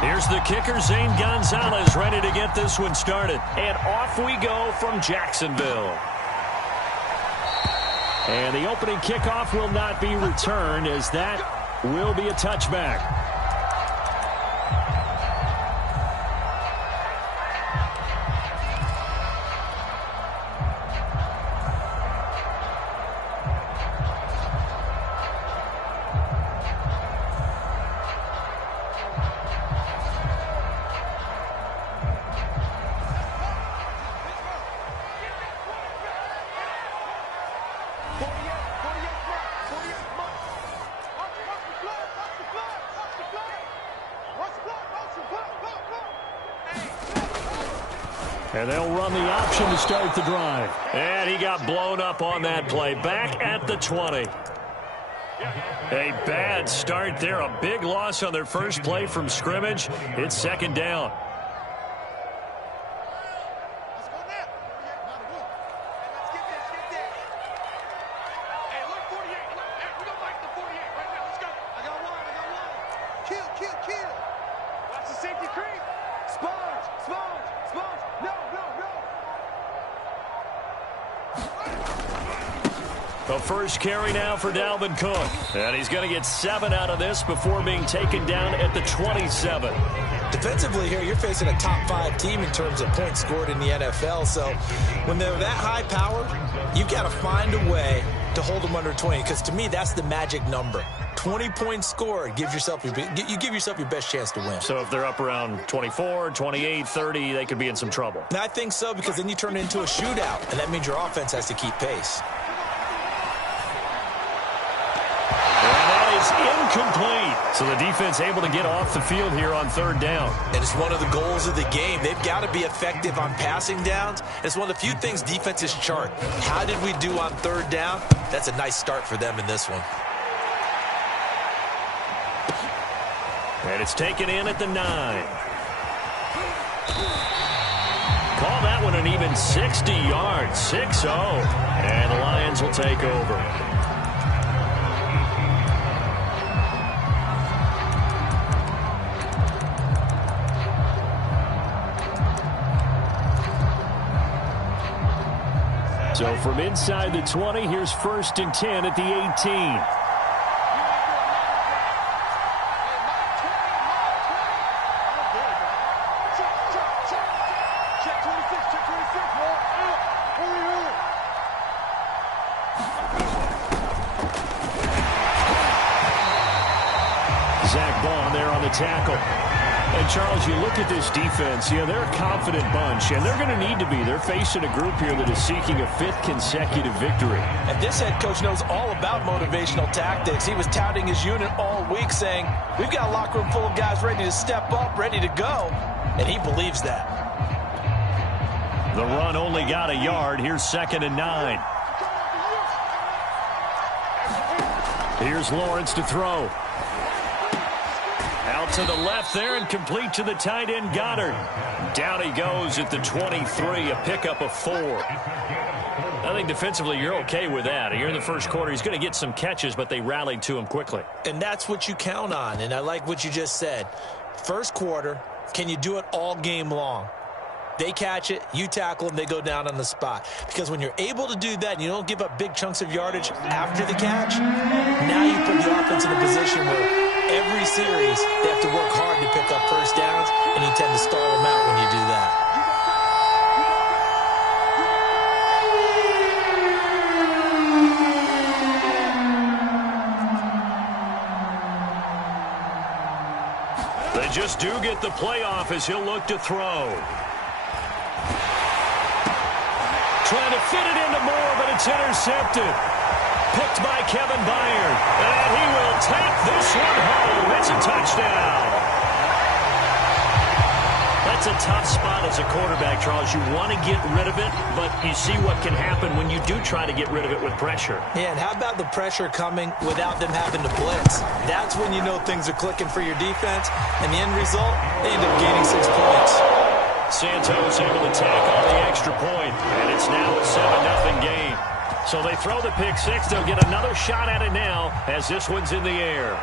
Here's the kicker, Zane Gonzalez, ready to get this one started. And off we go from Jacksonville. And the opening kickoff will not be returned, as that will be a touchback. And they'll run the option to start the drive. And he got blown up on that play. Back at the 20. A bad start there. A big loss on their first play from scrimmage. It's second down. The first carry now for Dalvin Cook. And he's going to get 7 out of this before being taken down at the 27. Defensively here, you're facing a top 5 team in terms of points scored in the NFL. So when they're that high powered, you've got to find a way to hold them under 20. Because to me, that's the magic number. 20 points scored, you give yourself your best chance to win. So if they're up around 24, 28, 30, they could be in some trouble. And I think so, because then you turn it into a shootout, and that means your offense has to keep pace. Incomplete. So the defense able to get off the field here on third down. And it's one of the goals of the game. They've got to be effective on passing downs. It's one of the few things defenses chart. How did we do on third down? That's a nice start for them in this one. And it's taken in at the 9. Call that one an even 60 yards. 6-0. And the Lions will take over. So from inside the 20, here's 1st and 10 at the 18. Zach Bond there on the tackle. And, Charles, you look at this defense, they're a confident bunch, and they're going to need to be. They're facing a group here that is seeking a 5th consecutive victory. And this head coach knows all about motivational tactics. He was touting his unit all week, saying, we've got a locker room full of guys ready to step up, ready to go. And he believes that. The run only got a yard. Here's 2nd and 9. Here's Lawrence to throw. Out to the left there and complete to the tight end, Goddard. Down he goes at the 23, a pickup of 4. I think defensively you're okay with that. Here in the first quarter, he's going to get some catches, but they rallied to him quickly. And that's what you count on, and I like what you just said. First quarter, can you do it all game long? They catch it, you tackle them, they go down on the spot. Because when you're able to do that and you don't give up big chunks of yardage after the catch, now you put the offense in a position where every series they have to work hard to pick up first downs, and you tend to stall them out when you do that. They just do get the playoff as he'll look to throw. Trying to fit it into Moore, but it's intercepted. Picked by Kevin Byard. And he will take this one home. It's a touchdown. That's a tough spot as a quarterback, Charles. You want to get rid of it, but you see what can happen when you do try to get rid of it with pressure. Yeah, and how about the pressure coming without them having to blitz? That's when you know things are clicking for your defense. And the end result, they end up gaining 6 points. Santos able to tack on the extra point, and it's now a 7-0 game. So they throw the pick 6. They'll get another shot at it now as this one's in the air.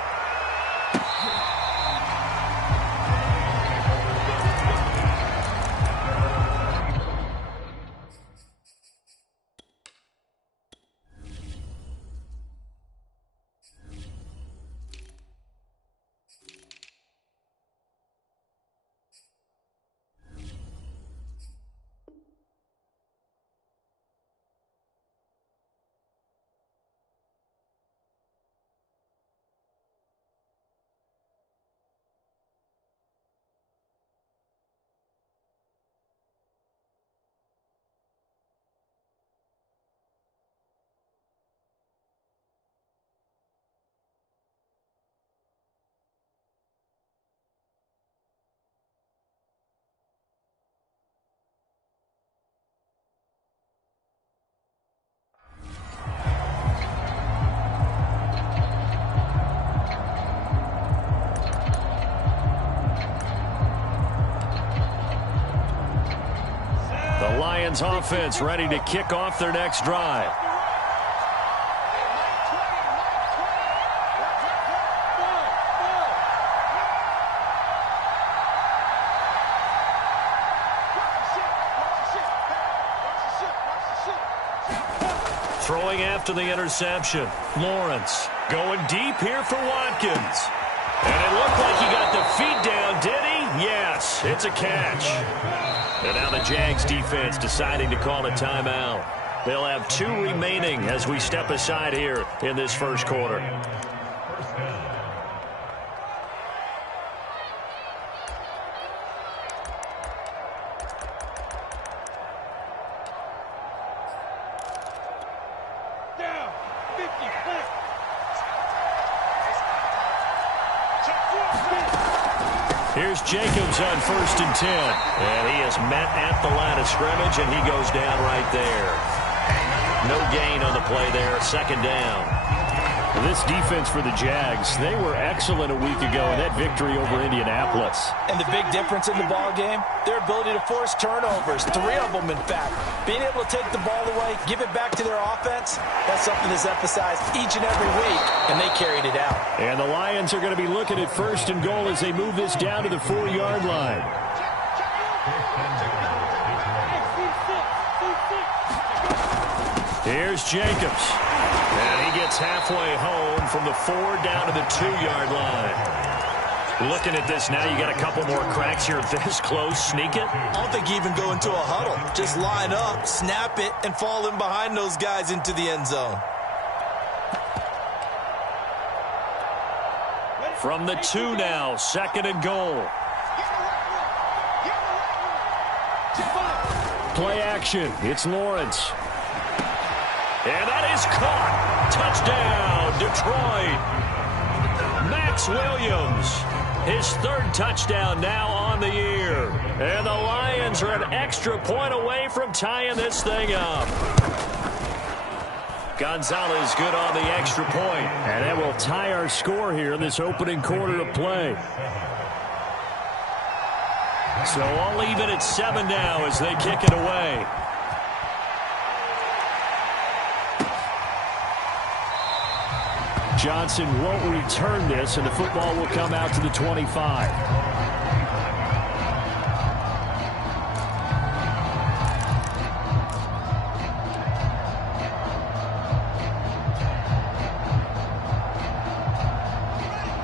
The Lions offense ready to kick off their next drive. Throwing after the interception. Lawrence going deep here for Watkins. And it looked like he got the feet down, did he? Yes, it's a catch. And now the Jags defense deciding to call a timeout. They'll have 2 remaining as we step aside here in this first quarter. Here's Jacobs on 1st and 10. And he is met at the line of scrimmage, and he goes down right there. No gain on the play there. 2nd down. This defense for the Jags, they were excellent a week ago in that victory over Indianapolis. And the big difference in the ball game, their ability to force turnovers, 3 of them in fact. Being able to take the ball away, give it back to their offense, that's something that's emphasized each and every week, and they carried it out. And the Lions are going to be looking at 1st and goal as they move this down to the 4-yard line. Here's Jacobs. And he gets halfway home from the 4 down to the 2-yard line. Looking at this now, you got a couple more cracks here this close. Sneak it. I don't think you even go into a huddle. Just line up, snap it, and fall in behind those guys into the end zone. From the 2 now, 2nd and goal. Play action. It's Lawrence. And that is caught. Touchdown, Detroit. Max Williams, his 3rd touchdown now on the year. And the Lions are an extra point away from tying this thing up. Gonzalez good on the extra point. And that will tie our score here in this opening quarter of play. So I'll leave it at 7 now as they kick it away. Johnson won't return this, and the football will come out to the 25.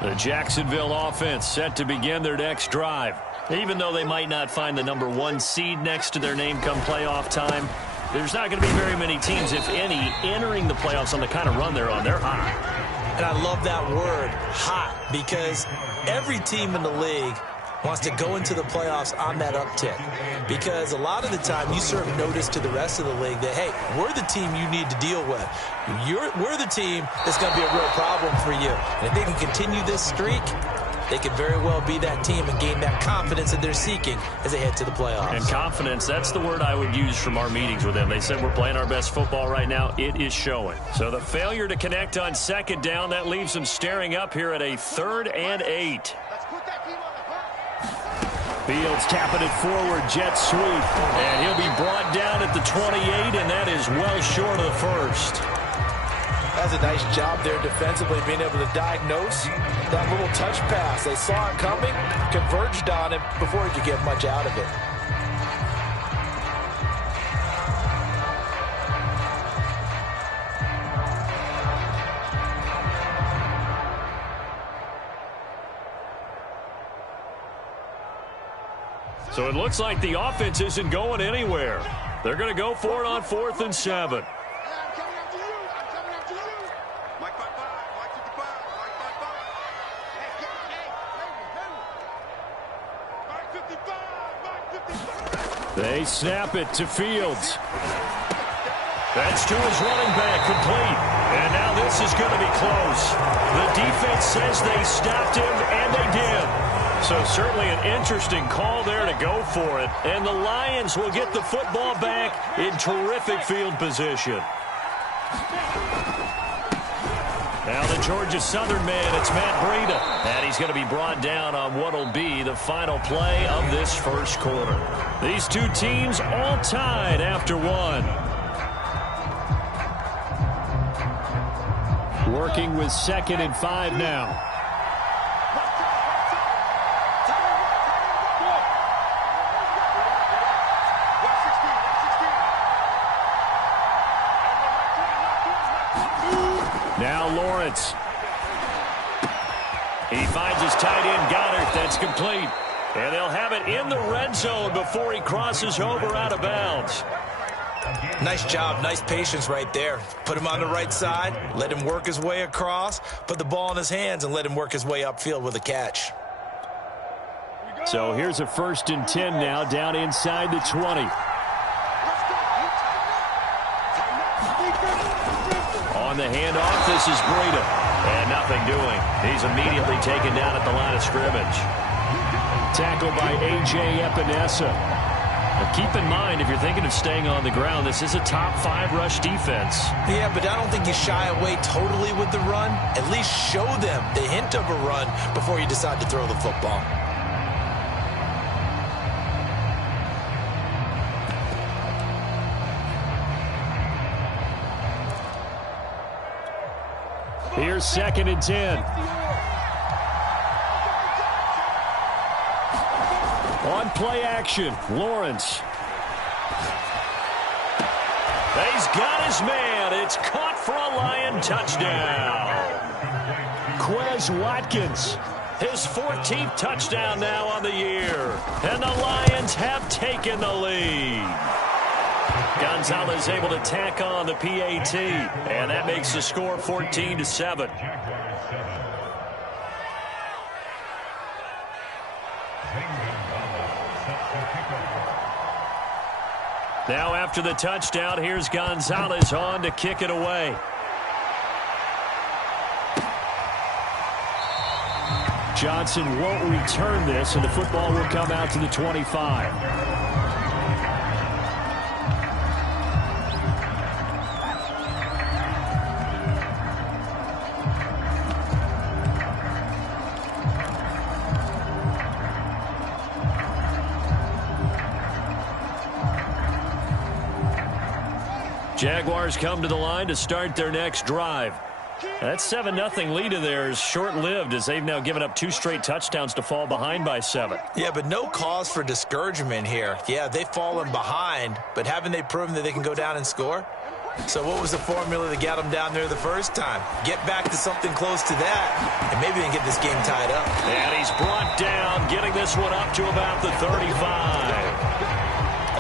The Jacksonville offense set to begin their next drive. Even though they might not find the number 1 seed next to their name come playoff time, there's not going to be very many teams, if any, entering the playoffs on the kind of run they're on. They're hot. And I love that word, hot, because every team in the league wants to go into the playoffs on that uptick. Because a lot of the time you serve notice to the rest of the league that, hey, we're the team you need to deal with. We're the team that's going to be a real problem for you. And if they can continue this streak, they could very well be that team and gain that confidence that they're seeking as they head to the playoffs. And confidence, that's the word I would use from our meetings with them. They said we're playing our best football right now. It is showing. So the failure to connect on 2nd down, that leaves them staring up here at a 3rd and 8. Fields tapping it forward, jet sweep. And he'll be brought down at the 28, and that is well short of the 1st. That's a nice job there defensively, being able to diagnose that little touch pass. They saw it coming, converged on it before he could get much out of it. So it looks like the offense isn't going anywhere. They're going to go for it on 4th and 7. They snap it to Fields. That's to his running back, complete. And now this is going to be close. The defense says they stopped him, and they did. So certainly an interesting call there to go for it. And the Lions will get the football back in terrific field position. Now the Georgia Southern man, it's Matt Breida. And he's going to be brought down on what will be the final play of this first quarter. These two teams all tied after one. Working with 2nd and 5 now. Now Lawrence. He finds his tight end, Goddard. That's complete. And they'll have it in the red zone before he crosses over out of bounds. Nice job, nice patience right there. Put him on the right side, let him work his way across, put the ball in his hands, and let him work his way upfield with a catch. So here's a 1st and 10 now, down inside the 20. On the handoff, this is Breida. And nothing doing. He's immediately taken down at the line of scrimmage. Tackled by A.J. Epinesa. Now keep in mind, if you're thinking of staying on the ground, this is a top 5 rush defense. Yeah, but I don't think you shy away totally with the run. At least show them the hint of a run before you decide to throw the football. Here's 2nd and 10. On play action, Lawrence. He's got his man. It's caught for a Lion touchdown. Quez Watkins. His 14th touchdown now on the year. And the Lions have taken the lead. Gonzalez able to tack on the PAT, and that makes the score 14-7. Now after the touchdown, here's Gonzalez on to kick it away. Johnson won't return this, and the football will come out to the 25. Jaguars come to the line to start their next drive. That 7-0 lead of theirs short-lived as they've now given up 2 straight touchdowns to fall behind by 7. Yeah, but no cause for discouragement here. Yeah, they've fallen behind, but haven't they proven that they can go down and score? So what was the formula that got them down there the first time? Get back to something close to that, and maybe they can get this game tied up. And he's brought down, getting this one up to about the 35.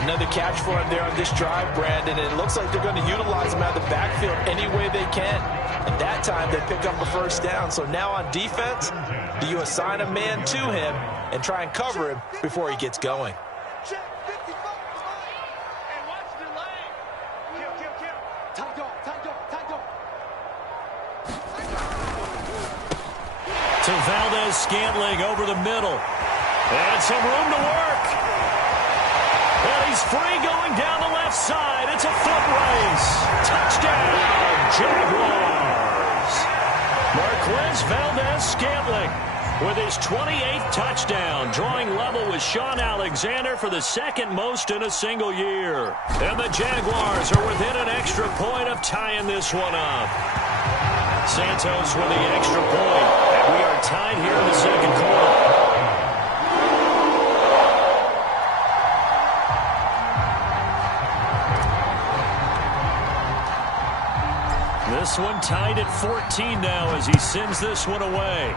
Another catch for him there on this drive, Brandon, and it looks like they're going to utilize him out of the backfield any way they can. And that time they pick up a first down. So now on defense, do you assign a man to him and try and cover him before he gets going? To Valdez-Scantling over the middle. And some room to work. And he's free going down the left side. It's a foot race. Touchdown, Jaguars. Marquez Valdez-Scantling with his 28th touchdown, drawing level with Sean Alexander for the 2nd most in a single year. And the Jaguars are within an extra point of tying this one up. Santos with the extra point, and we are tied here in the 2nd quarter. This one tied at 14 now as he sends this one away.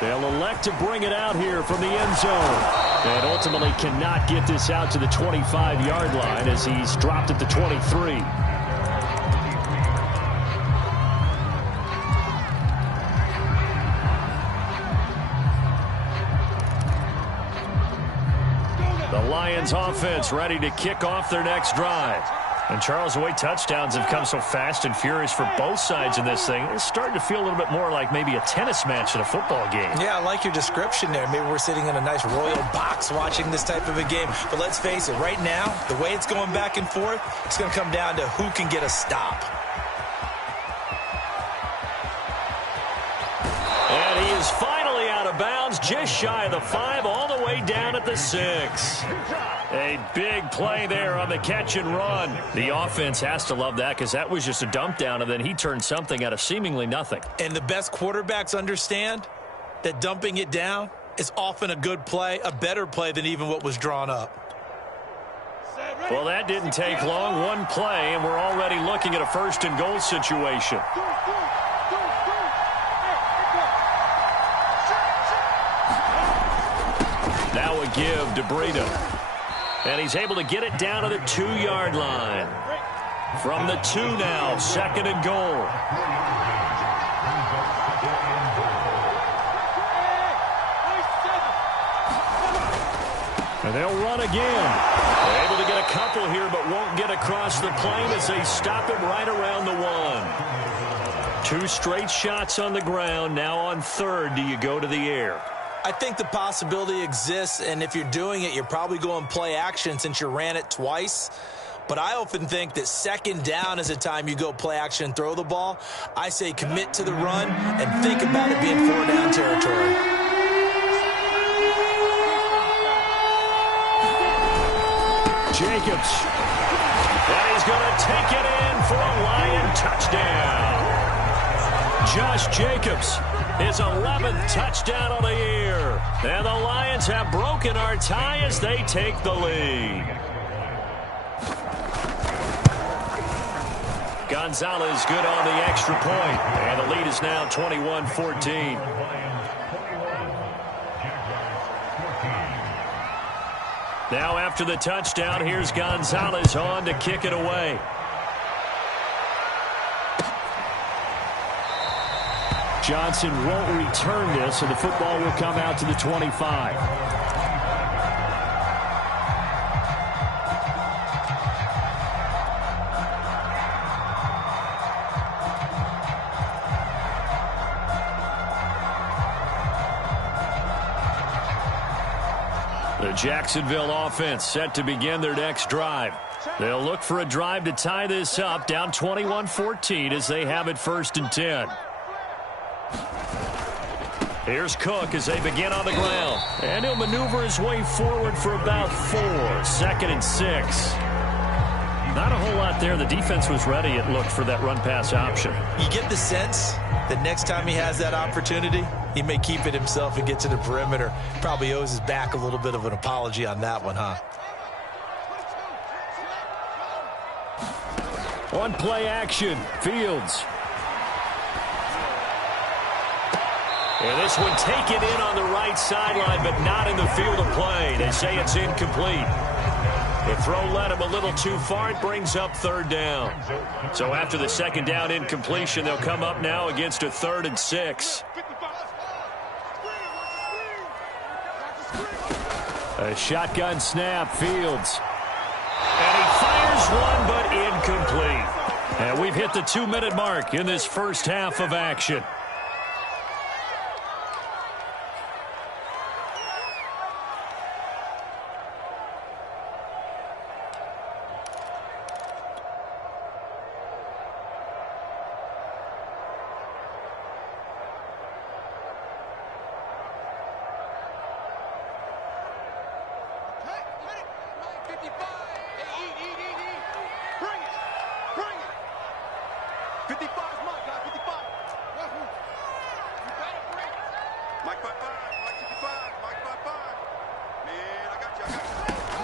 They'll elect to bring it out here from the end zone. And ultimately cannot get this out to the 25-yard line as he's dropped at the 23. The Lions offense ready to kick off their next drive. And, Charles, the way touchdowns have come so fast and furious for both sides in this thing, it's starting to feel a little bit more like maybe a tennis match in a football game. Yeah, I like your description there. Maybe we're sitting in a nice royal box watching this type of a game. But let's face it, right now, the way it's going back and forth, it's going to come down to who can get a stop. And he is finally out of bounds, just shy of the 5, all the way down at the 6. A big play there on the catch and run. The offense has to love that because that was just a dump down, and then he turned something out of seemingly nothing. And the best quarterbacks understand that dumping it down is often a good play, a better play than even what was drawn up. Well, that didn't take long. One play, and we're already looking at a 1st and goal situation. Now a give to Breida. And he's able to get it down to the 2-yard line. From the 2 now, 2nd and goal. And they'll run again. They're able to get a couple here, but won't get across the plane as they stop him right around the 1. 2 straight shots on the ground. Now on 3rd, do you go to the air? I think the possibility exists, and if you're doing it, you're probably going play action since you ran it twice. But I often think that 2nd down is the time you go play action and throw the ball. I say commit to the run and think about it being 4-down territory. Jacobs. And he's going to take it in for a Lion touchdown. Josh Jacobs, his 11th touchdown of the year. And the Lions have broken our tie as they take the lead. Gonzalez good on the extra point. And the lead is now 21-14. Now after the touchdown, here's Gonzalez on to kick it away. Johnson won't return this, and the football will come out to the 25. The Jacksonville offense set to begin their next drive. They'll look for a drive to tie this up, down 21-14 as they have it 1st and 10. Here's Cook as they begin on the ground. And he'll maneuver his way forward for about 4. 2nd and 6. Not a whole lot there. The defense was ready, it looked, for that run-pass option. You get the sense that next time he has that opportunity, he may keep it himself and get to the perimeter. Probably owes his back a little bit of an apology on that one, huh? On play action, Fields. And this one taken in on the right sideline, but not in the field of play. They say it's incomplete. The throw led him a little too far. It brings up 3rd down. So after the 2nd down incompletion, they'll come up now against a 3rd and 6. A shotgun snap, Fields. And he fires one, but incomplete. And we've hit the 2-minute mark in this first half of action.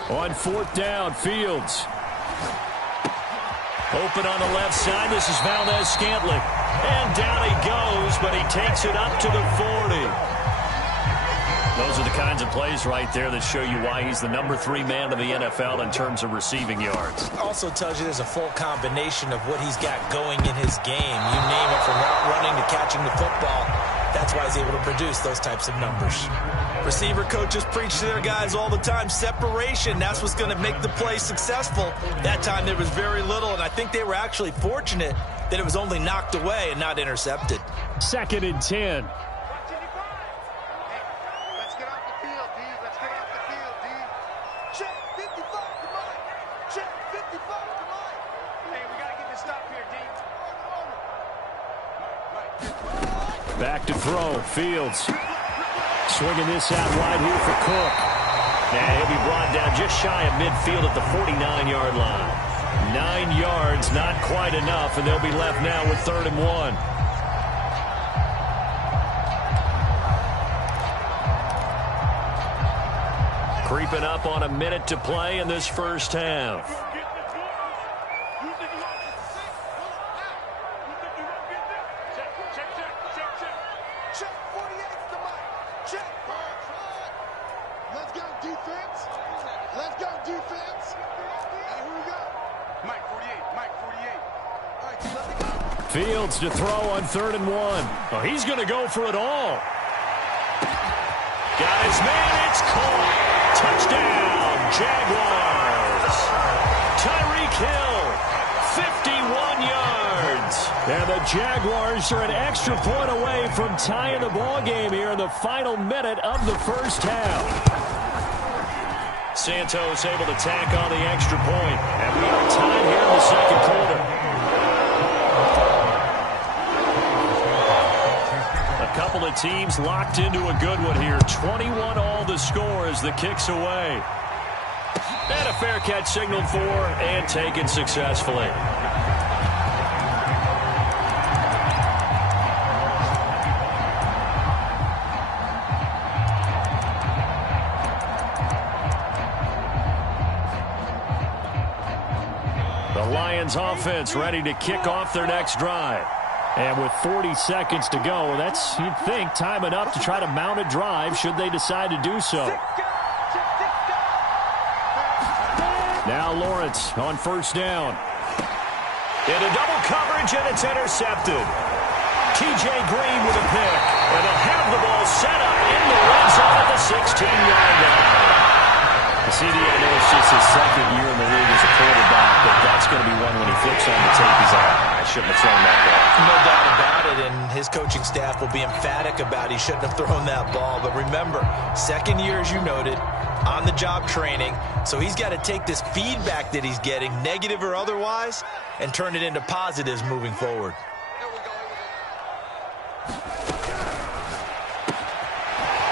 On 4th down, Fields. Open on the left side. This is Valdez-Scantling. And down he goes, but he takes it up to the 40. Those are the kinds of plays right there that show you why he's the number 3 man in the NFL in terms of receiving yards. Also tells you there's a full combination of what he's got going in his game. You name it, from route running to catching the football. That's why he's able to produce those types of numbers. Receiver coaches preach to their guys all the time, separation, that's what's going to make the play successful. That time there was very little, and I think they were actually fortunate that it was only knocked away and not intercepted. 2nd and 10. Let's get off the field, D. Let's get off the field, D. Check 55 to Mike. Check 55 to Mike. Hey, we got to get this stop here, D. Back to throw. Fields swinging this out wide here for Cook. And he'll be brought down just shy of midfield at the 49-yard line. 9 yards, not quite enough, and they'll be left now with 3rd and 1. Creeping up on a minute to play in this first half. Fields to throw on 3rd and 1. Oh, he's going to go for it all. Got his man. It's caught. Touchdown, Jaguars. Tyreek Hill, 51 yards. And the Jaguars are an extra point away from tying the ball game here in the final minute of the first half. Santos able to tack on the extra point. And we are tied here in the second quarter. A couple of teams locked into a good one here. 21 all the score as the kick's away. And a fair catch signaled for and taken successfully. The Lions offense ready to kick off their next drive. And with 40 seconds to go, that's, you'd think, time enough to try to mount a drive should they decide to do so. Now Lawrence on 1st down. Into double coverage, and it's intercepted. T.J. Green with a pick. And they'll have the ball set up in the red zone at the 16-yard line. CD, I know it's just his 2nd year in the league as a quarterback, but that's going to be one when he flips on the tape. He's like, I shouldn't have thrown that ball. No doubt about it, and his coaching staff will be emphatic about he shouldn't have thrown that ball. But remember, 2nd year, as you noted, on-the-job training, so he's got to take this feedback that he's getting, negative or otherwise, and turn it into positives moving forward.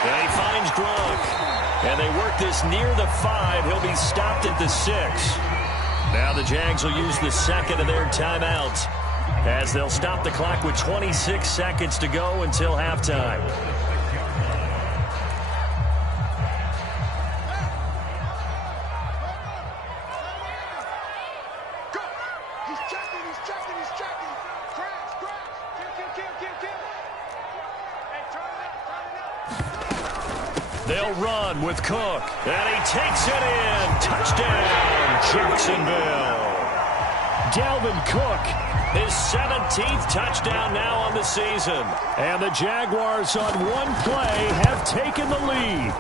And he finds Gronk. And they work this near the 5. He'll be stopped at the 6. Now the Jags will use the 2nd of their timeouts as they'll stop the clock with 26 seconds to go until halftime. They'll run with Cook, and he takes it in. Touchdown, Jacksonville. Dalvin Cook, his 17th touchdown now on the season. And the Jaguars on one play have taken the lead.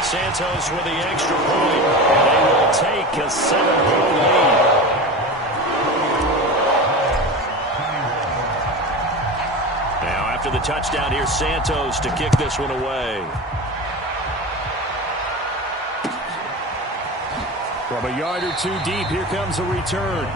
Santos with the extra point, and they will take a 7-point lead. Now after the touchdown, here's Santos to kick this one away. From a yard or two deep, here comes a return.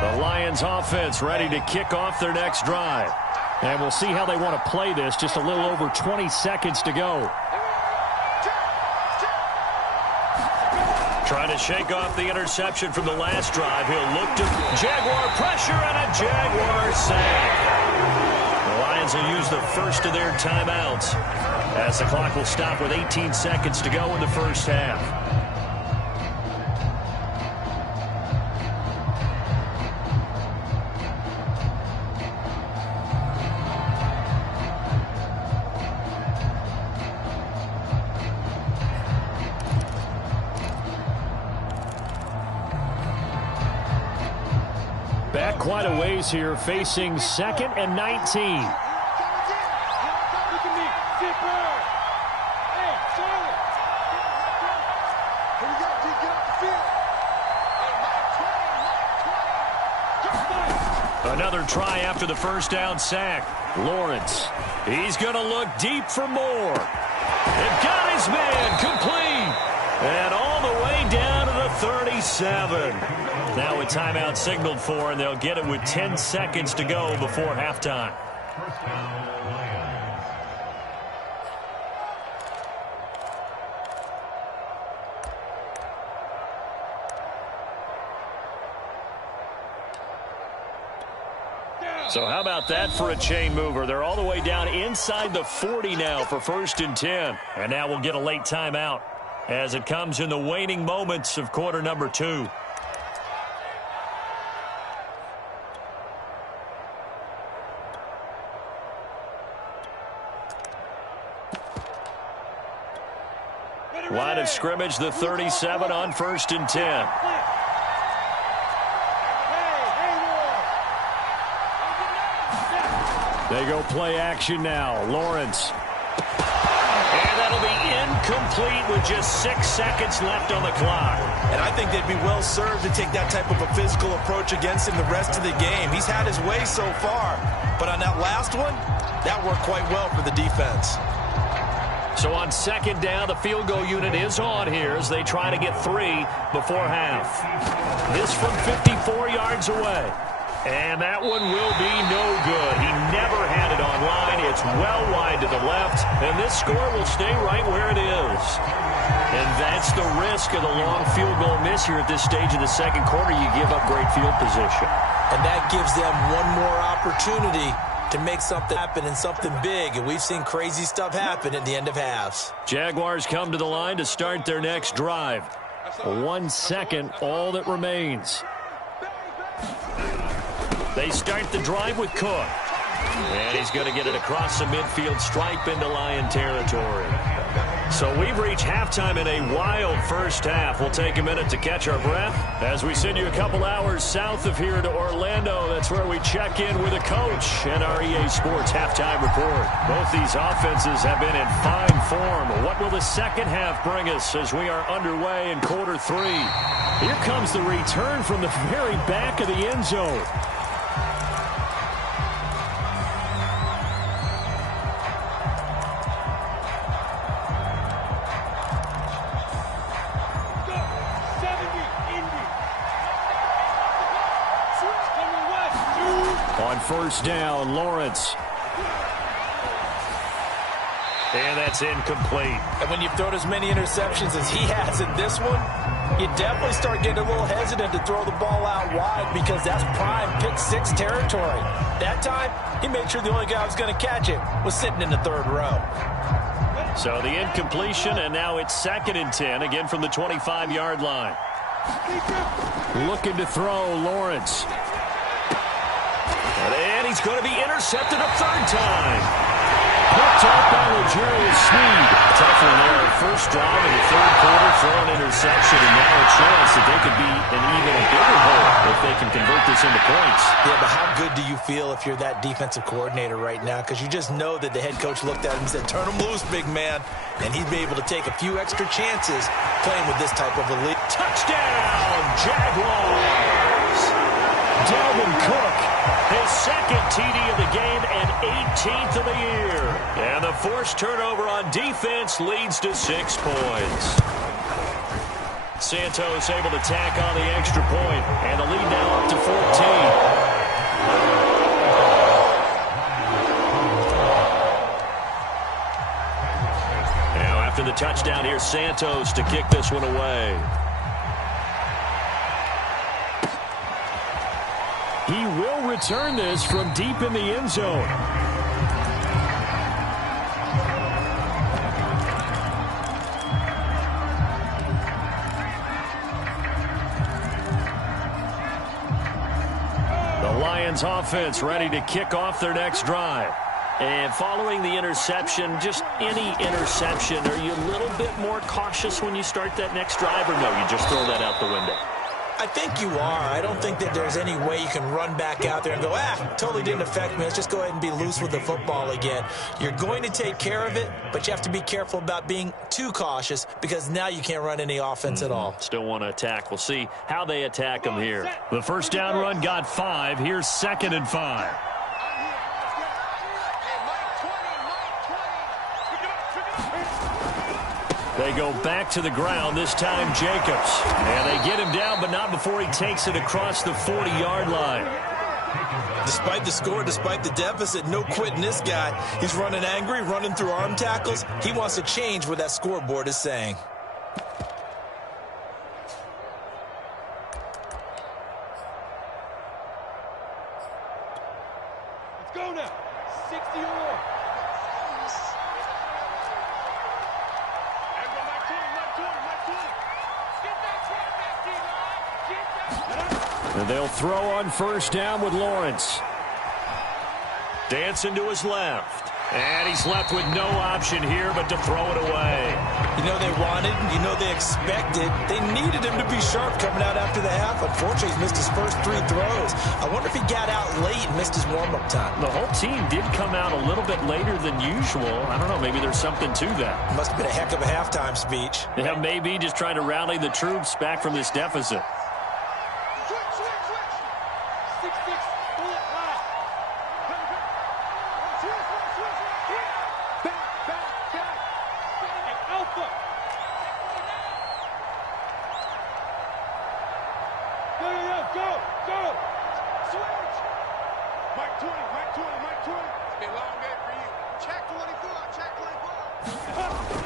The Lions offense ready to kick off their next drive. And we'll see how they want to play this. Just a little over 20 seconds to go. Trying to shake off the interception from the last drive. He'll look to Jaguar pressure and a Jaguar sack. The Lions will use the first of their timeouts as the clock will stop with 18 seconds to go in the first half. Back quite a ways here, facing 2nd and 19. Another try after the first down sack. Lawrence, he's going to look deep for more. They've got his man complete. And all the way down to the 37. Now a timeout signaled for, and they'll get it with 10 seconds to go before halftime. So how about that for a chain mover? They're all the way down inside the 40 now for 1st and 10. And now we'll get a late timeout as it comes in the waning moments of quarter number 2. Line of scrimmage, the 37 on 1st and 10. They go play action now. Lawrence. And that'll be incomplete with just 6 seconds left on the clock. And I think they'd be well served to take that type of a physical approach against him the rest of the game. He's had his way so far. But on that last one, that worked quite well for the defense. So on 2nd down, the field goal unit is on here as they try to get 3 before half. This from 54 yards away. And that one will be no good. He never had it online. It's well wide to the left. And this score will stay right where it is. And that's the risk of the long field goal miss here at this stage of the 2nd quarter. You give up great field position. And that gives them one more opportunity to make something happen and something big. And we've seen crazy stuff happen at the end of halves. Jaguars come to the line to start their next drive. 1 second, all that remains. They start the drive with Cook. And he's going to get it across the midfield stripe into Lion territory. So we've reached halftime in a wild first half. We'll take a minute to catch our breath as we send you a couple hours south of here to Orlando. That's where we check in with a coach and our EA Sports halftime report. Both these offenses have been in fine form. What will the second half bring us as we are underway in quarter 3? Here comes the return from the very back of the end zone. On 1st down, Lawrence. And that's incomplete. And when you've thrown as many interceptions as he has in this one, you definitely start getting a little hesitant to throw the ball out wide because that's prime pick 6 territory. That time, he made sure the only guy who was going to catch it was sitting in the 3rd row. So the incompletion, and now it's 2nd and 10, again from the 25-yard line. Looking to throw, Lawrence. And he's going to be intercepted a 3rd time. Picked up by L'Jarius Sneed. Tough one there. First drive in the 3rd quarter, throw an interception, and now a chance that they could be an even bigger hole if they can convert this into points. Yeah, but how good do you feel if you're that defensive coordinator right now? Because you just know that the head coach looked at him and said, turn him loose, big man. And he'd be able to take a few extra chances playing with this type of a lead. Touchdown, Jaguars! Dalvin Cook. His 2nd TD of the game and 18th of the year. And the forced turnover on defense leads to 6 points. Santos able to tack on the extra point, and the lead now up to 14. Now after the touchdown, here's Santos to kick this one away. He will return this from deep in the end zone. The Lions offense ready to kick off their next drive. And following the interception, just any interception, are you a little bit more cautious when you start that next drive, or no, you just throw that out the window? I think you are. I don't think that there's any way you can run back out there and go, totally didn't affect me. Let's just go ahead and be loose with the football again. You're going to take care of it, but you have to be careful about being too cautious because now you can't run any offense at all. Still want to attack. We'll see how they attack them here. The first down run got 5. Here's 2nd and 5. They go back to the ground, this time Jacobs. And they get him down, but not before he takes it across the 40-yard line. Despite the score, despite the deficit, no quitting this guy. He's running angry, running through arm tackles. He wants to change what that scoreboard is saying. Let's go now. 60 or more. And they'll throw on first down with Lawrence. Dancing to his left. And he's left with no option here but to throw it away. You know they wanted, you know they expected. They needed him to be sharp coming out after the half. Unfortunately, he's missed his first 3 throws. I wonder if he got out late and missed his warm-up time. The whole team did come out a little bit later than usual. I don't know, maybe there's something to that. Must have been a heck of a halftime speech. Yeah, maybe just trying to rally the troops back from this deficit.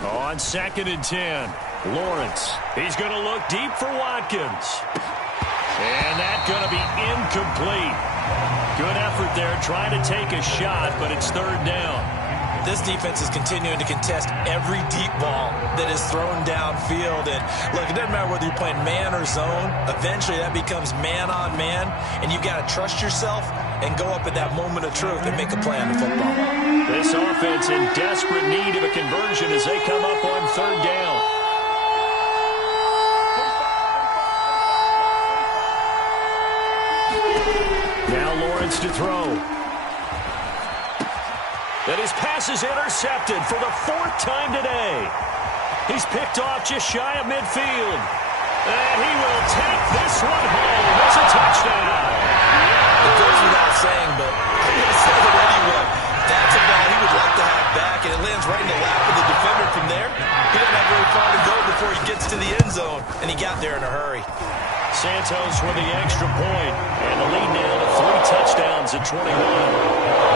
On 2nd and 10, Lawrence. He's going to look deep for Watkins. And that's going to be incomplete. Good effort there trying to take a shot, but it's 3rd down. This defense is continuing to contest every deep ball that is thrown downfield. And look, it doesn't matter whether you're playing man or zone. Eventually that becomes man on man, and you've got to trust yourself and go up at that moment of truth and make a play on the football. This offense in desperate need of a conversion as they come up on 3rd down. Now Lawrence to throw. And his pass is intercepted for the 4th time today. He's picked off just shy of midfield. And he will take this one home. It's a touchdown. It goes without saying, but I'm going to say it anyway. That's a ball he would like to have back, and it lands right in the lap of the defender from there. He doesn't have very far to go before he gets to the end zone, and he got there in a hurry. Santos with the extra point, and the lead now to 3 touchdowns at 21.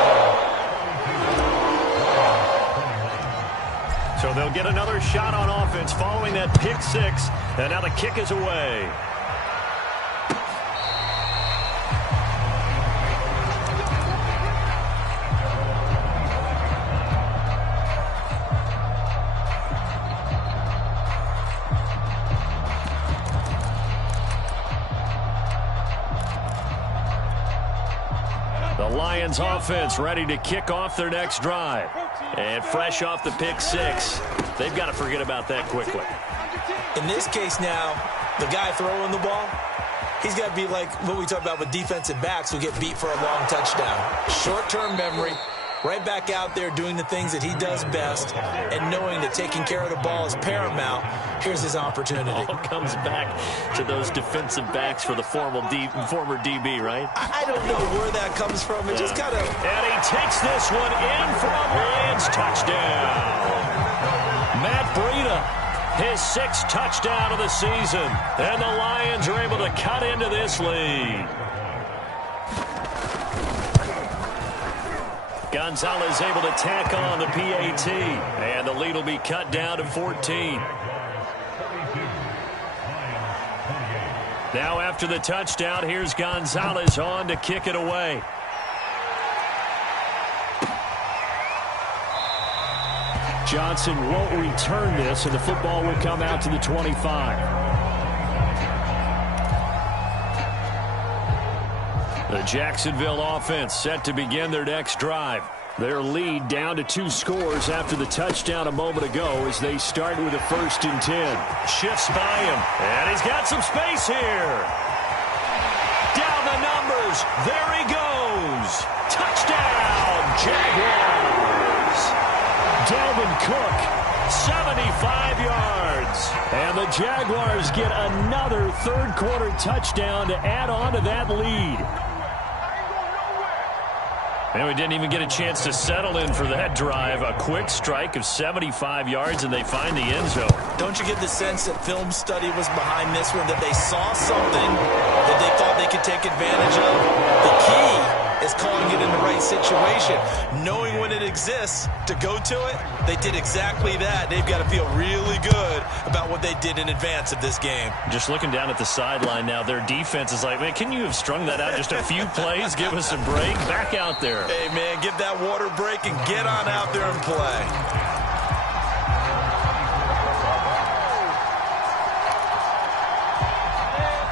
So they'll get another shot on offense following that pick 6, and now the kick is away. The Lions offense ready to kick off their next drive. And fresh off the pick 6, they've got to forget about that quickly. In this case now, the guy throwing the ball, he's got to be like what we talk about with defensive backs who get beat for a long touchdown. Short-term memory, right back out there doing the things that he does best, and knowing that taking care of the ball is paramount. Here's his opportunity. All comes back to those defensive backs for the former DB, right? I don't know where that comes from. It just kind of... And he takes this one in for a Lions touchdown. Matt Breida, his 6th touchdown of the season. And the Lions are able to cut into this lead. Gonzalez able to tack on the PAT. And the lead will be cut down to 14. Now after the touchdown, here's Gonzalez on to kick it away. Johnson won't return this, and the football will come out to the 25. The Jacksonville offense set to begin their next drive. Their lead down to 2 scores after the touchdown a moment ago as they start with a 1st and 10. Shifts by him, and he's got some space here. throws. There he goes. Touchdown, Jaguars. Dalvin Cook, 75 yards. And the Jaguars get another third-quarter touchdown to add on to that lead. And we didn't even get a chance to settle in for that drive. A quick strike of 75 yards, and they find the end zone. Don't you get the sense that film study was behind this one, that they saw something that they thought they could take advantage of? The key is calling it in the right situation. Knowing when it exists to go to it, they did exactly that. They've got to feel really good about what they did in advance of this game. Just looking down at the sideline now, their defense is like, man, can you have strung that out just a few plays? Give us a break. Back out there. Hey, man, give that water break and get on out there and play.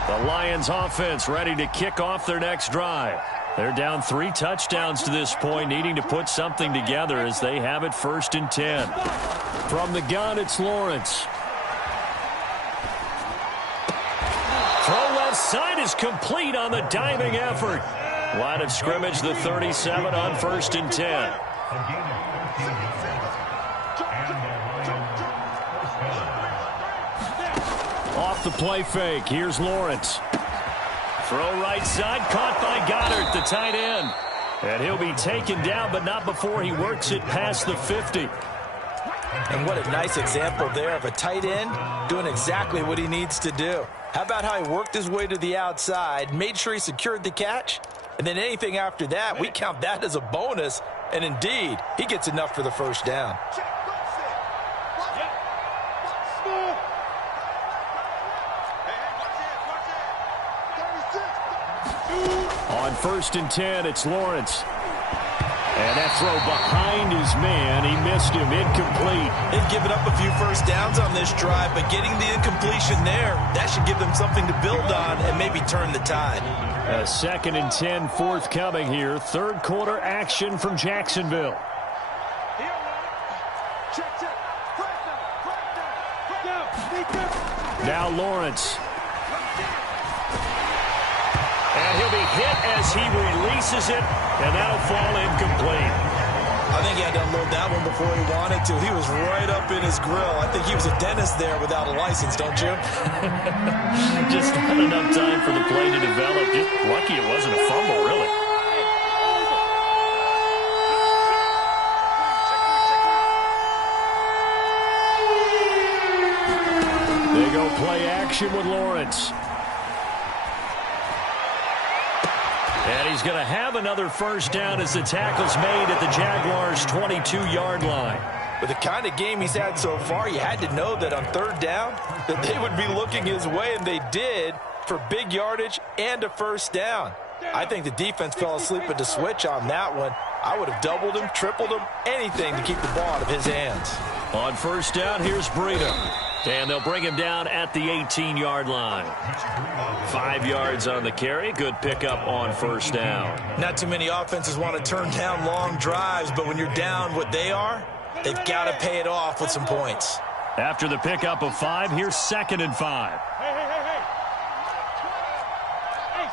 The Lions offense ready to kick off their next drive. They're down 3 touchdowns to this point, needing to put something together as they have it 1st and 10. From the gun, it's Lawrence. Throw left side is complete on the diving effort. Line of scrimmage, the 37 on 1st and 10. Off the play fake, here's Lawrence. Throw right side, caught by Goddard, the tight end. And he'll be taken down, but not before he works it past the 50. And what a nice example there of a tight end doing exactly what he needs to do. How about how he worked his way to the outside, made sure he secured the catch, and then anything after that, we count that as a bonus. And indeed, he gets enough for the first down. On 1st and 10, it's Lawrence. And that throw behind his man, he missed him, incomplete. They've given up a few first downs on this drive, but getting the incompletion there, that should give them something to build on and maybe turn the tide. A 2nd and 10 forthcoming here. Third quarter action from Jacksonville. Now Lawrence. And he'll be hit as he releases it, and that'll fall incomplete. I think he had to unload that one before he wanted to. He was right up in his grill. I think he was a dentist there without a license, don't you? Just not enough time for the play to develop. Just lucky it wasn't a fumble, really. They go play action with Lawrence. And he's going to have another first down as the tackle's made at the Jaguars' 22-yard line. With the kind of game he's had so far, you had to know that on third down that they would be looking his way, and they did, for big yardage and a first down. I think the defense fell asleep at the switch on that one. I would have doubled him, tripled him, anything to keep the ball out of his hands. On first down, here's Breida. And they'll bring him down at the 18-yard line. 5 yards on the carry. Good pickup on first down. Not too many offenses want to turn down long drives, but when you're down what they are, they've got to pay it off with some points. After the pickup of 5, here's 2nd and 5. Hey,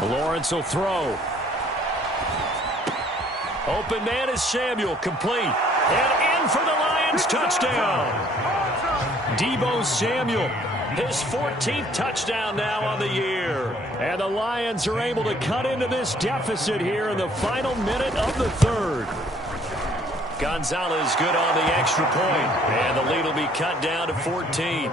C6. Lawrence will throw. Open man is Samuel, complete. And in for the Lions, touchdown. Deebo Samuel, his 14th touchdown now on the year. And the Lions are able to cut into this deficit here in the final minute of the third. Gonzalez good on the extra point, and the lead will be cut down to 14.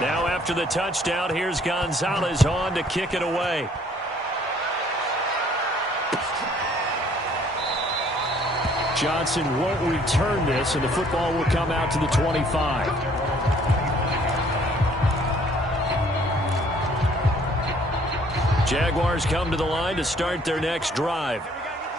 Now after the touchdown, here's Gonzalez on to kick it away. Johnson won't return this, and the football will come out to the 25. Jaguars come to the line to start their next drive.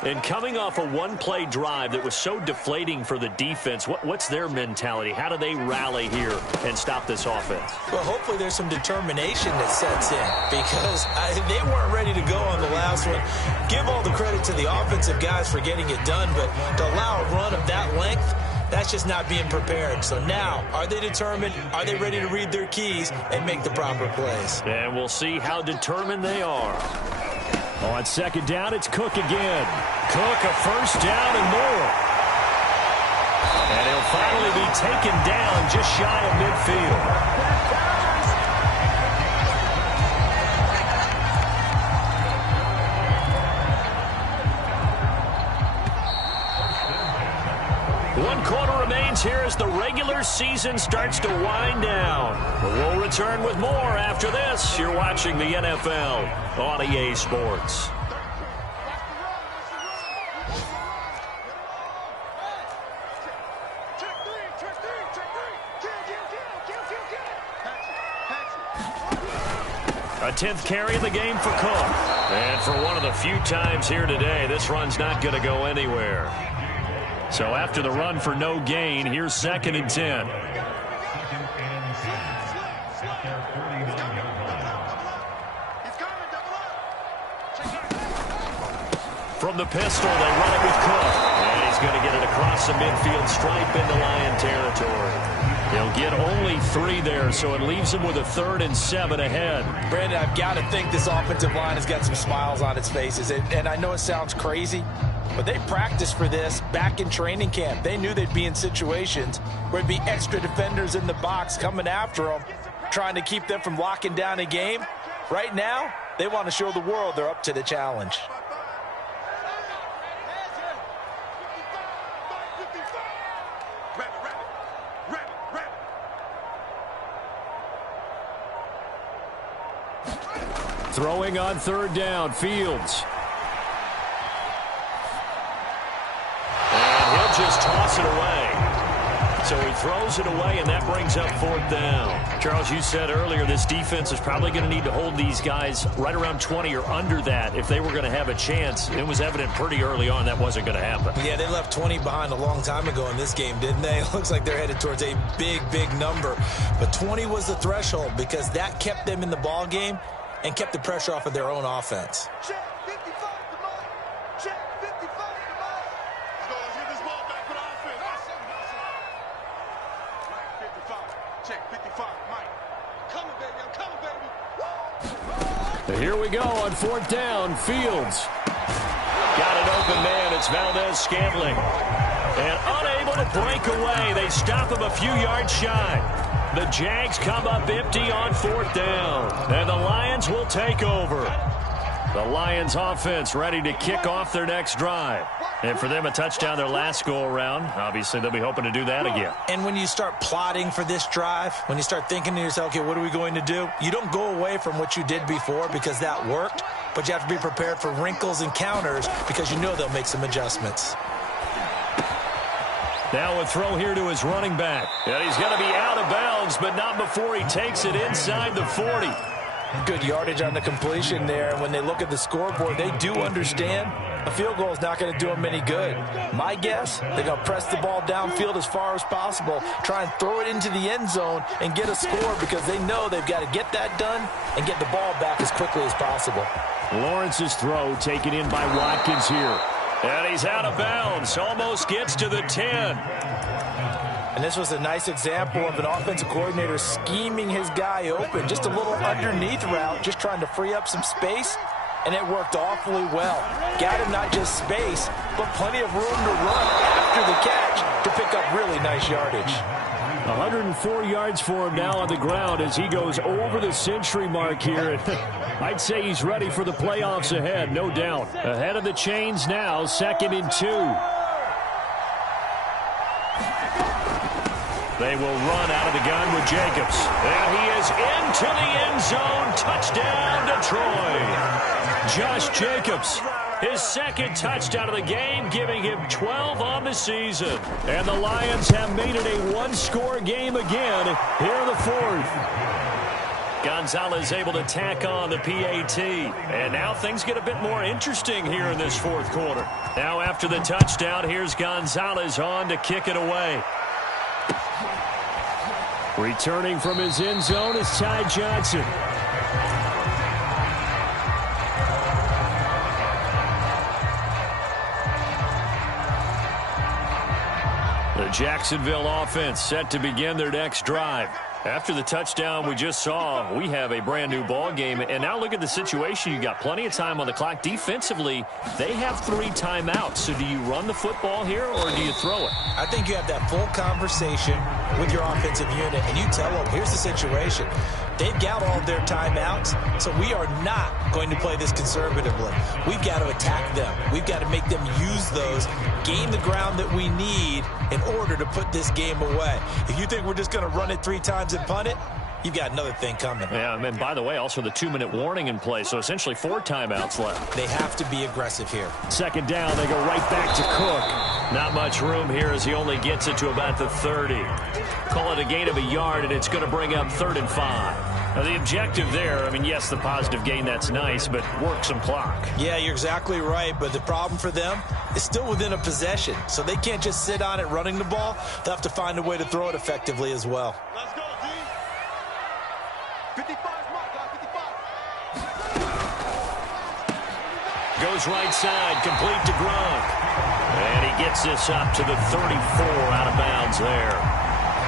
And coming off a one-play drive that was so deflating for the defense, what's their mentality? How do they rally here and stop this offense? Well, hopefully there's some determination that sets in because they weren't ready to go on the last one. Give all the credit to the offensive guys for getting it done, but to allow a run of that length, That's just not being prepared. So now, are they determined? Are they ready to read their keys and make the proper plays? And we'll see how determined they are. On second down, it's Cook again. Cook, a first down and more. And he'll finally be taken down just shy of midfield. One quarter remains here as the regular season starts to wind down. But we'll return with more after this. You're watching the NFL on EA Sports. A 10th carry in the game for Cook. And for one of the few times here today, this run's not going to go anywhere. So after the run for no gain, here's 2nd and 10. From the pistol, they run it with Cook. And he's going to get it across the midfield stripe into Lion territory. He'll get only 3 there, so it leaves him with a 3rd and 7 ahead. Brandon, I've got to think this offensive line has got some smiles on its faces. And I know it sounds crazy, but they practiced for this back in training camp. They knew they'd be in situations where there'd be extra defenders in the box coming after them, trying to keep them from locking down a game. Right now, they want to show the world they're up to the challenge. Throwing on 3rd down, Fields. And he'll just toss it away. So he throws it away, and that brings up 4th down. Charles, you said earlier this defense is probably going to need to hold these guys right around 20 or under that if they were going to have a chance. It was evident pretty early on that wasn't going to happen. Yeah, they left 20 behind a long time ago in this game, didn't they? It looks like they're headed towards a big, big number. But 20 was the threshold because that kept them in the ball game and kept the pressure off of their own offense. Check 55 to Mike. Check 55 to Mike. Let's get this ball back for the offense. Mike 55. Check 55, Mike. Coming, baby. I'm coming, baby. Here we go on 4th down. Fields. Got an open man. It's Valdez-Scantling. And unable to break away. They stop him a few yards shy. The Jags come up empty on 4th down. And the Lions will take over. The Lions offense ready to kick off their next drive. And for them, a touchdown their last go-around. Obviously, they'll be hoping to do that again. And when you start plotting for this drive, when you start thinking to yourself, okay, what are we going to do? You don't go away from what you did before because that worked, but you have to be prepared for wrinkles and counters because you know they'll make some adjustments. Now a throw here to his running back. And he's going to be out of bounds, but not before he takes it inside the 40. Good yardage on the completion there. When they look at the scoreboard, they do understand a field goal is not going to do them any good. My guess, they're going to press the ball downfield as far as possible, try and throw it into the end zone and get a score because they know they've got to get that done and get the ball back as quickly as possible. Lawrence's throw taken in by Watkins here. And he's out of bounds. Almost gets to the 10. And this was a nice example of an offensive coordinator scheming his guy open. Just a little underneath route, just trying to free up some space. And it worked awfully well. Got him not just space, but plenty of room to run after the catch to pick up really nice yardage. 104 yards for him now on the ground as he goes over the century mark here. I'd say he's ready for the playoffs ahead, no doubt. Ahead of the chains now, 2nd and 2. They will run out of the gun with Jacobs. And he is into the end zone. Touchdown, Detroit. Josh Jacobs, his 2nd touchdown of the game, giving him 12 on the season. And the Lions have made it a one-score game again here in the 4th. Gonzalez able to tack on the PAT. And now things get a bit more interesting here in this 4th quarter. Now after the touchdown, here's Gonzalez on to kick it away. Returning from his end zone is Ty Johnson. The The Jacksonville offense set to begin their next drive. After the touchdown we just saw, we have a brand new ball game. And now look at the situation. You got plenty of time on the clock. Defensively, they have 3 timeouts. So do you run the football here or do you throw it? I think you have that full conversation with your offensive unit, and you tell them, here's the situation. They've got all of their timeouts, so we are not going to play this conservatively. We've got to attack them. We've got to make them use those, gain the ground that we need in order to put this game away. If you think we're just going to run it 3 times and punt it, you've got another thing coming. Yeah, and by the way, also the 2-minute warning in play, so essentially 4 timeouts left. They have to be aggressive here. Second down, they go right back to Cook. Not much room here as he only gets it to about the 30. Call it a gain of a yard, and it's going to bring up 3rd and 5. Now, the objective there, I mean, yes, the positive gain, that's nice, but work some clock. Yeah, you're exactly right, but the problem for them is still within a possession, so they can't just sit on it running the ball. They'll have to find a way to throw it effectively as well. Let's go, D. 55 mark, 55. Goes right side, complete to Gronk. And he gets this up to the 34 out of bounds there.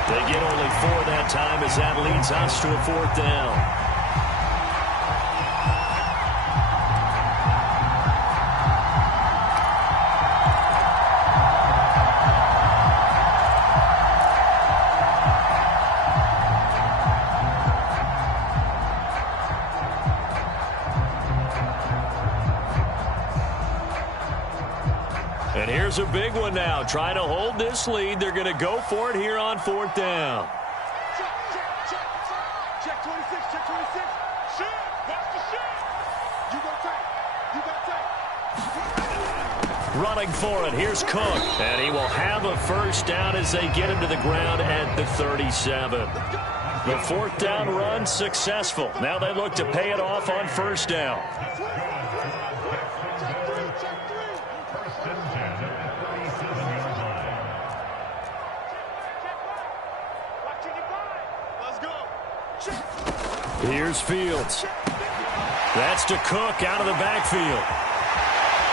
They get only 4 that time as that leads us to a 4th down. And here's a big one now. Trying to hold this lead. They're going to go for it here on 4th down. Check 26, check 26. Shit, that's the shit. You go tight. You go tight. Running for it. Here's Cook. And he will have a first down as they get him to the ground at the 37. The 4th down run successful. Now they look to pay it off on 1st down. Here's Fields. That's to Cook out of the backfield.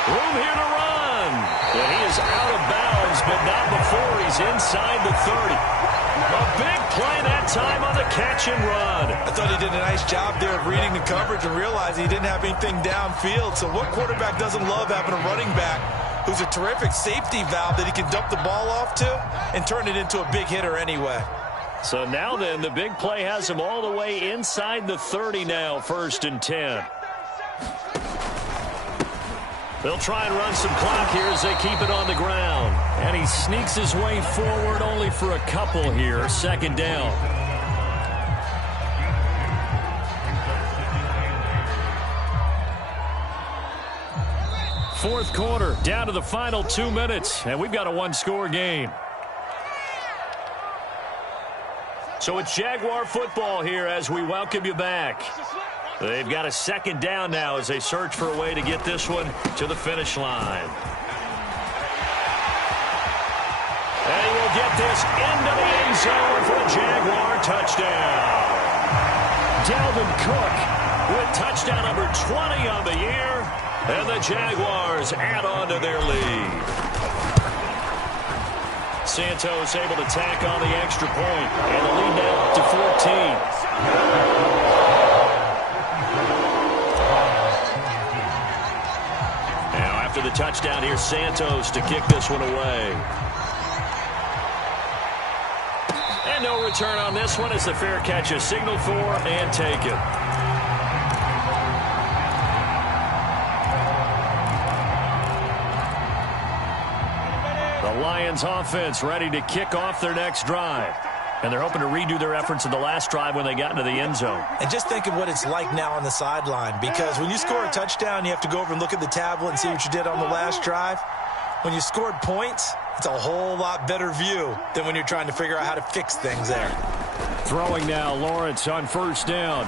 Room here to run. And he is out of bounds, but not before he's inside the 30. A big play that time on the catch and run. I thought he did a nice job there of reading the coverage and realizing he didn't have anything downfield. So what quarterback doesn't love having a running back who's a terrific safety valve that he can dump the ball off to and turn it into a big hitter anyway? So now then, the big play has him all the way inside the 30 now, 1st and 10. They'll try and run some clock here as they keep it on the ground. And he sneaks his way forward only for a couple here, 2nd down. Fourth quarter, down to the final 2 minutes, and we've got a 1-score game. So it's Jaguar football here as we welcome you back. They've got a 2nd down now as they search for a way to get this one to the finish line. And he will get this into the end zone for a Jaguar touchdown. Dalvin Cook with touchdown number 20 on the year, and the Jaguars add on to their lead. Santos able to tack on the extra point, and the lead now up to 14. After the touchdown, here's Santos to kick this one away. And no return on this one as the fair catch is signaled for and taken. The Lions offense ready to kick off their next drive. And they're hoping to redo their efforts in the last drive when they got into the end zone. And just think of what it's like now on the sideline, because when you score a touchdown, you have to go over and look at the tablet and see what you did on the last drive. When you scored points, it's a whole lot better view than when you're trying to figure out how to fix things there. Throwing now, Lawrence on 1st down.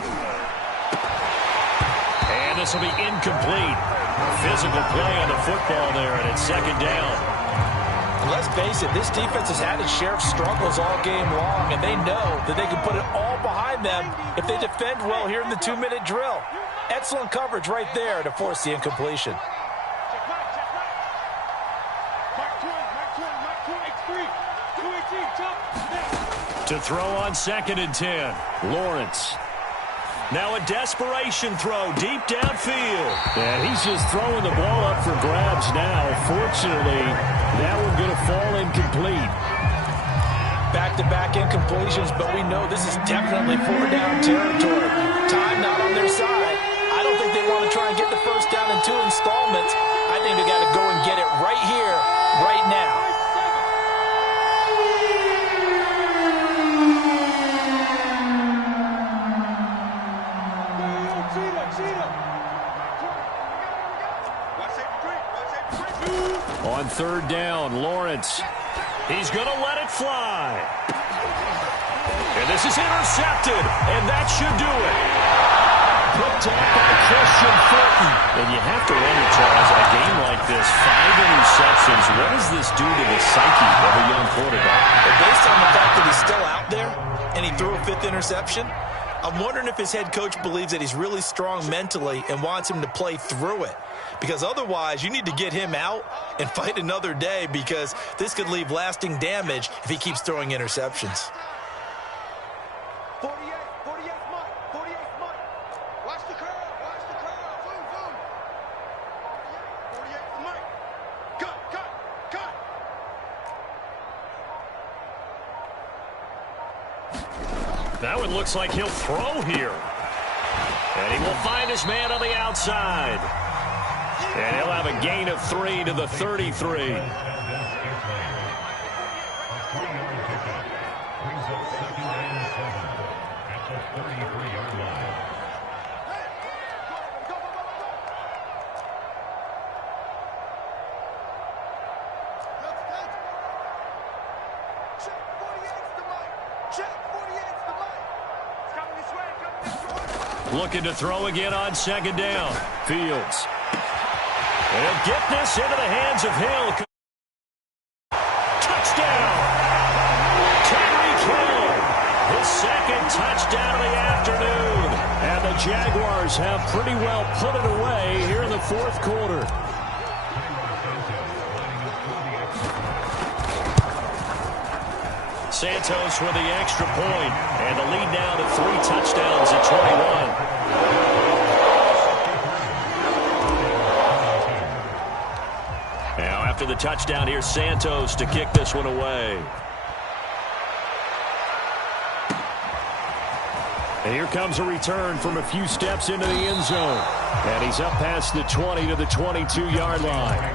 And this will be incomplete. Physical play on the football there, and it's 2nd down. And let's face it, this defense has had its share of struggles all game long, and they know that they can put it all behind them if they defend well here in the 2-minute drill. Excellent coverage right there to force the incompletion. Check right. Mark 20, X3. To throw on 2nd and 10. Lawrence. Now a desperation throw deep downfield. And he's just throwing the ball up for grabs now. Fortunately, that one going to fall incomplete. Back-to-back incompletions, but we know this is definitely 4-down territory. Time not on their side. I don't think they want to try and get the first down in 2 installments. I think they got to go and get it right here, right now. On 3rd down, Lawrence. He's going to let it fly. And this is intercepted, and that should do it. Picked up by Christian Fulton. And you have to wonder, Charles, a game like this, 5 interceptions, what does this do to the psyche of a young quarterback? But based on the fact that he's still out there and he threw a 5th interception, I'm wondering if his head coach believes that he's really strong mentally and wants him to play through it. Because otherwise, you need to get him out and fight another day, because this could leave lasting damage if he keeps throwing interceptions. 48, Mike. 48, Mike. Watch the curl. Boom, boom. 48, Mike. Cut. That one looks like he'll throw here. And he will find his man on the outside. And he'll have a gain of 3 to the 33. Looking to throw again on 2nd down. Fields. And he'll get this into the hands of Hill. Touchdown! Tyreek Hill. His 2nd touchdown of the afternoon. And the Jaguars have pretty well put it away here in the 4th quarter. Santos with the extra point. And the lead now to 3 touchdowns at 21. Now after the touchdown, here's Santos to kick this one away. And here comes a return from a few steps into the end zone. And he's up past the 20 to the 22-yard line.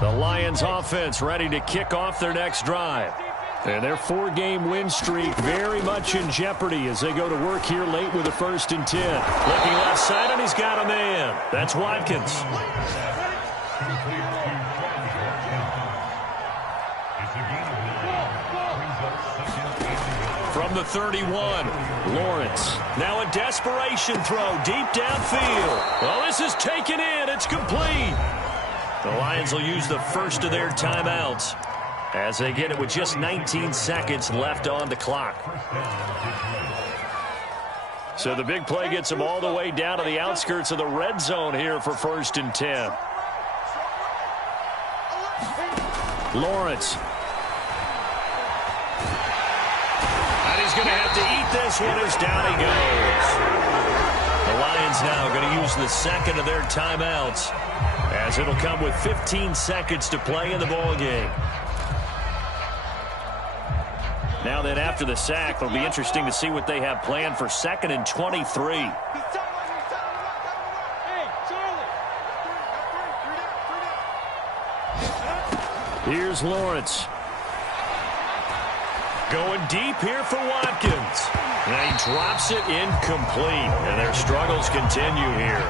The Lions offense ready to kick off their next drive. And their 4-game win streak very much in jeopardy as they go to work here late with a 1st and 10. Looking left side, and he's got a man. That's Watkins. From the 31, Lawrence. Now a desperation throw deep downfield. Well, this is taken in. It's complete. The Lions will use the first of their timeouts as they get it with just 19 seconds left on the clock. So the big play gets them all the way down to the outskirts of the red zone here for 1st and 10. Lawrence. And he's going to have to eat this one as down he goes. The Lions now going to use the 2nd of their timeouts, as it'll come with 15 seconds to play in the ball game. Now then, after the sack, it'll be interesting to see what they have planned for 2nd and 23. Here's Lawrence. Going deep here for Watkins. And he drops it incomplete. And their struggles continue here.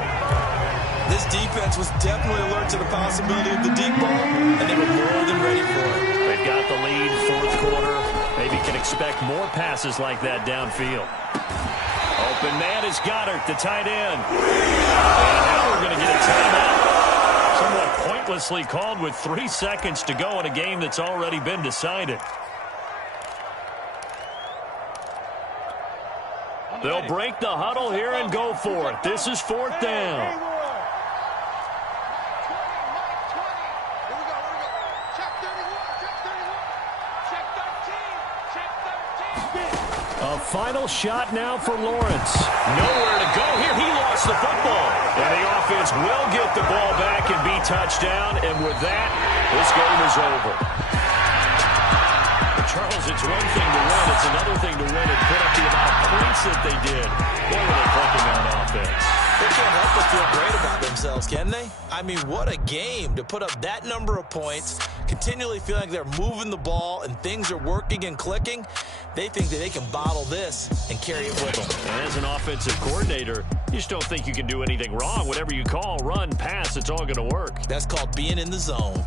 This defense was definitely alert to the possibility of the deep ball, and they were more than ready for it. They've got the lead, 4th quarter. Maybe can expect more passes like that downfield. Open man is Goddard, the tight end. And now we're going to get a timeout. Somewhat pointlessly called with 3 seconds to go in a game that's already been decided. They'll break the huddle here and go for it. This is fourth down. A final shot now for Lawrence. Nowhere to go here. He lost the football. And the offense will get the ball back and be touchdown. And with that, this game is over. Charles, it's one thing to win. It's another thing to win and put up the amount of points that they did. What were they clicking on offense? They can't help but feel great about themselves, can they? I mean, what a game to put up that number of points, continually feeling like they're moving the ball and things are working and clicking. They think that they can bottle this and carry it with them. And as an offensive coordinator, you just don't think you can do anything wrong. Whatever you call, run, pass, it's all going to work. That's called being in the zone.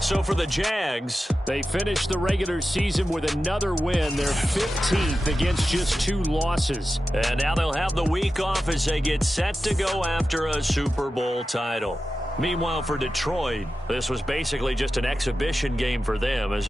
So for the Jags, they finished the regular season with another win. They're 15th against just 2 losses. And now they'll have the week off as they get set to go after a Super Bowl title. Meanwhile, for Detroit, this was basically just an exhibition game for them as